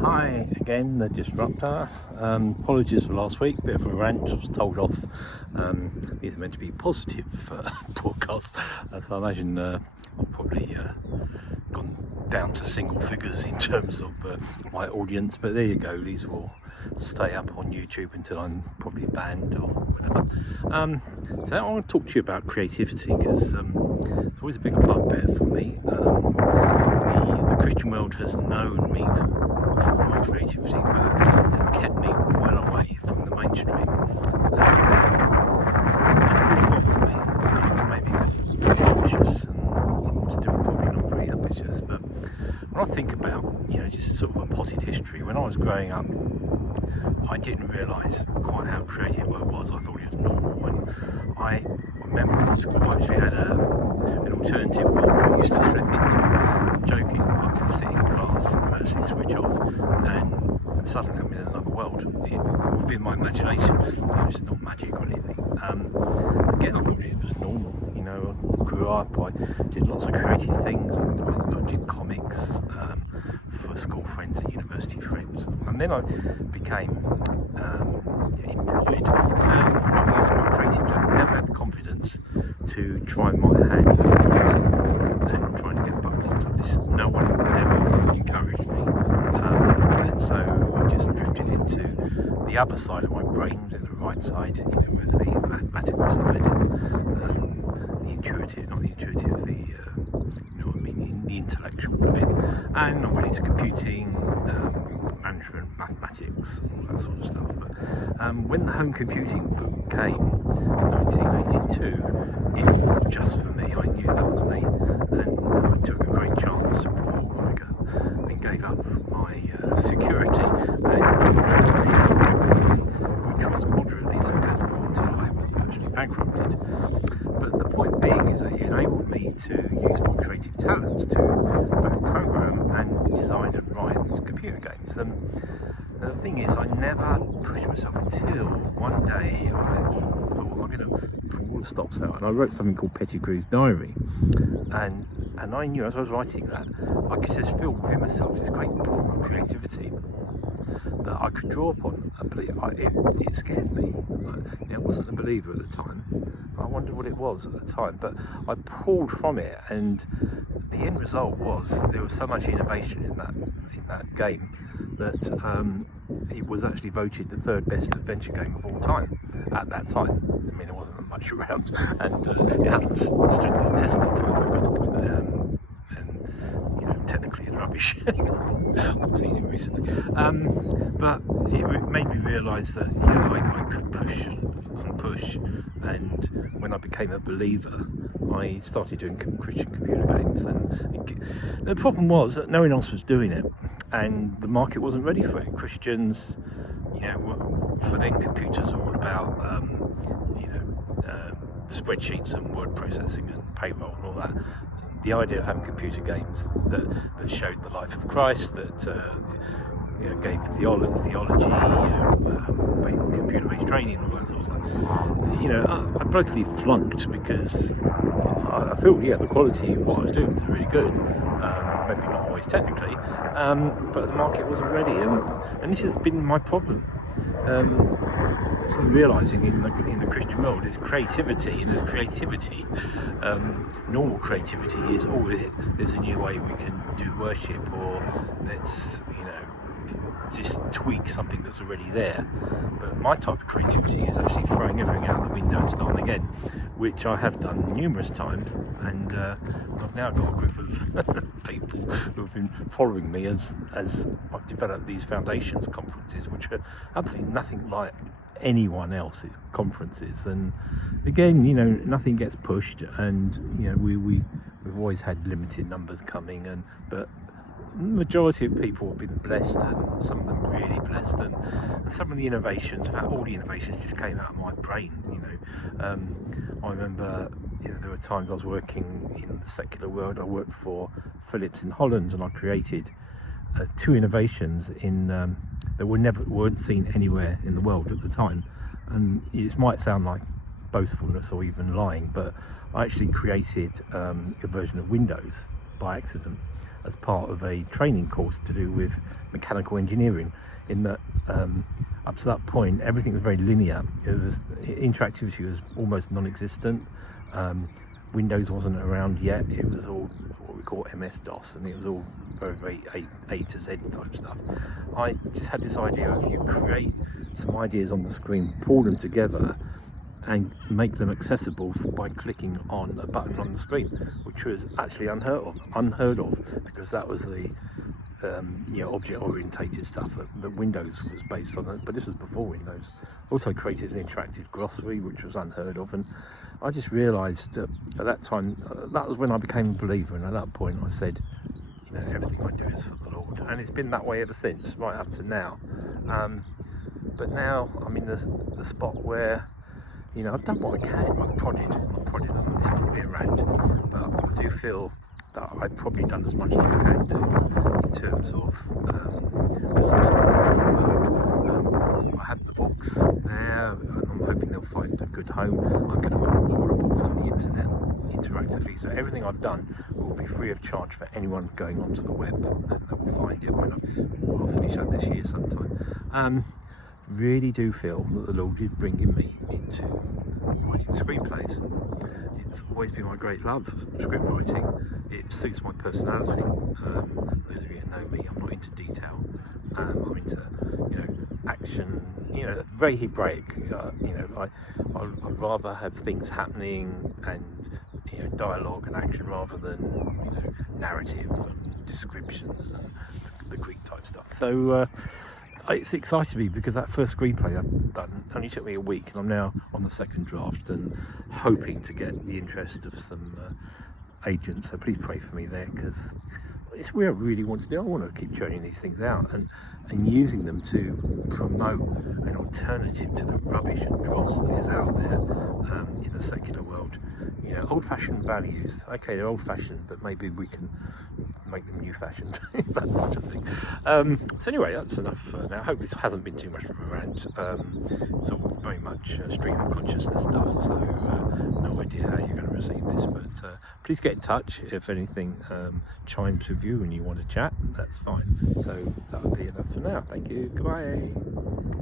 Hi again, the Disruptor. Apologies for last week, bit of a rant, I was told off. These are meant to be positive broadcasts, so I imagine I've probably gone down to single figures in terms of my audience, but there you go, these will stay up on YouTube until I'm probably banned or whatever. So I want to talk to you about creativity, because it's always a big bugbear for me. The Christian world has known me for my creativity, but has kept me well away from the mainstream, and never really bothered me. Maybe because it was pretty ambitious, and I'm still probably not very ambitious. But when I think about, just sort of a potted history, when I was growing up, I didn't realise quite how creative I was. I thought it was normal, and I remember in school I actually had an alternative world I used to slip into. I'm joking, I could sit in class and actually switch off, and suddenly I'm in another world within my imagination. It's not magic or anything. Again, I thought it was normal. I grew up, I did lots of creative things. I did comics for school friends and university friends, and then I became employed and not using my creativity. I never had the confidence to try my hand at writing and trying to get published like this. No one ever encouraged me, and so I just drifted into the other side of my brain, the right side, with the mathematical side and the intuitive, not the intuitive, the intellectual bit. And I went into computing, management, mathematics, all that sort of stuff. But when the home computing boom came in 1982, it was just for me. I knew that was me, and I took a great chance, and gave up my security and ran a software company, which was moderately successful until I was virtually bankrupted. But the point being is that it enabled me to use my creative talents to both program and design and write computer games. And the thing is, I never pushed myself until one day I thought, I'm going to pull all the stops out, and I wrote something called Pettigrew's Diary. And I knew as I was writing that, I could just feel within myself this great pool of creativity that I could draw upon. But it scared me. I wasn't a believer at the time. I wondered what it was at the time, but I pulled from it, and the end result was there was so much innovation in that game that it was actually voted the third best adventure game of all time at that time. I mean, there wasn't much around, and it hasn't stood the test of time because technically it's rubbish. I've seen it recently, but it made me realise that I could push and push, and when I became a believer, I started doing Christian computer games, and the problem was that no one else was doing it, and the market wasn't ready for it. Christians, for them, computers are all about spreadsheets and word processing and payroll and all that. The idea of having computer games that showed the life of Christ, that gave theology, computer-based training, all that sort of stuff. I brutally flunked because I feel the quality of what I was doing was really good. Maybe not always technically, but the market wasn't ready, and this has been my problem. What I'm realising in the Christian world is creativity, and as creativity, normal creativity is, there's a new way we can do worship, or let's just tweak something that's already there. But my type of creativity is actually throwing everything out the window and starting again, which I have done numerous times, and I've now got a group of people who have been following me as I've developed these foundations conferences, which are absolutely nothing like anyone else's conferences. And again, nothing gets pushed, and we've always had limited numbers coming, but the majority of people have been blessed, and some of them really blessed, and some of the innovations, in fact all the innovations just came out of my brain. I remember there were times I was working in the secular world. I worked for Philips in Holland, and I created two innovations that weren't seen anywhere in the world at the time. And it might sound like boastfulness or even lying, but I actually created a version of Windows by accident as part of a training course to do with mechanical engineering, in that up to that point everything was very linear. Interactivity was almost non-existent. Windows wasn't around yet. It was all what we call MS-DOS, and it was all very A to Z type stuff. I just had this idea of, you create some ideas on the screen, pull them together and make them accessible by clicking on a button on the screen, which was actually unheard of, because that was the object orientated stuff that Windows was based on. But this was before Windows. Also created an interactive glossary, which was unheard of, and I just realized that at that time, that was when I became a believer, and at that point I said, everything I do is for the Lord, and it's been that way ever since, right up to now. But now I'm in the spot where I've done what I can. I've prodded, and it's not really a rant, but I do feel that I've probably done as much as I can do in terms of resourcing the digital world. I have the books there, and I'm hoping they'll find a good home. I'm going to put all the books on the internet interactively, so everything I've done will be free of charge for anyone going onto the web, and they will find it when I'll finish up this year sometime. Really do feel that the Lord is bringing me into writing screenplays. It's always been my great love, script writing. It suits my personality. Those of you who know me, I'm not into detail. I'm into action, very Hebraic. I'd rather have things happening and dialogue and action, rather than narrative and descriptions and the Greek type stuff. So it's excited me, because that first screenplay I've done only took me a week, and I'm now on the second draft and hoping to get the interest of some agents. So please pray for me there, because it's what I really want to do. I want to keep churning these things out and using them to promote an alternative to the rubbish and dross that is out there in the secular world. Old-fashioned values. Okay, they're old-fashioned, but maybe we can make them new-fashioned, if that's such a thing. So anyway, that's enough now. I hope this hasn't been too much of a rant. It's all very much stream of consciousness stuff, so no idea how you're going to receive this, but please get in touch if anything chimes with you and you want to chat. That's fine. So that would be enough for now. Thank you. Goodbye.